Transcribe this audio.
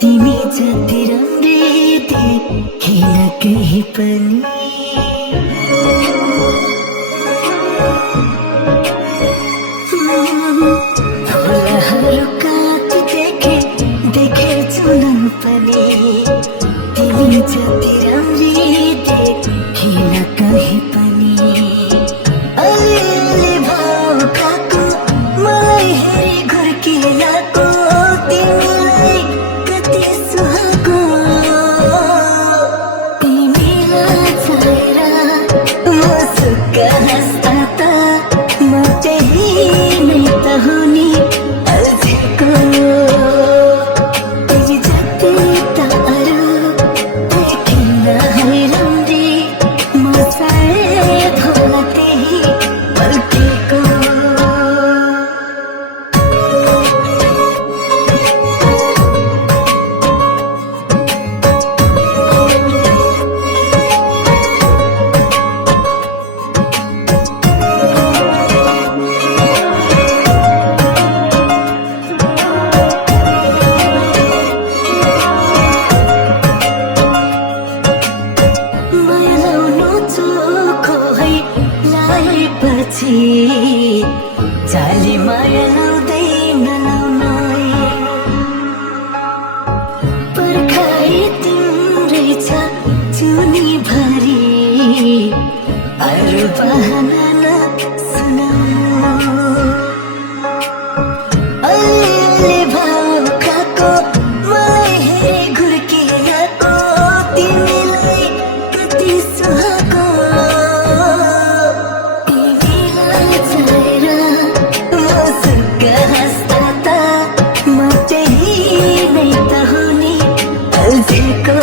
तिमी जति राम्री देखेन कहीँ पनि। फुलहरू कति देखेछु न पनि, तिमी जति राम्री देखेन कहीँ पनि। अलिअलि भाव खाएको मलाई हेरी घुर्किएको, तिमीलाई कति सुहाएको। तिमीलाई चाहेर म सुक्क हाँस्दा त म त्यही नै त हो नि अल्झेको। तिमी जति त अरू देखिन है राम्री, म सायद होला त्यही फर्केको। जाली माया लाउँदैन लाउनै, पर्खाइ तिम्रै छ जुनी भरि, अरू बहाना नसुनाउनु। अलिअलि भाव खाएको मलाई हेरी घुर्किएको, तिमीलाई कति सुहाएको। हाँस्दा त म त्यही नै त हो नि अल्झेको।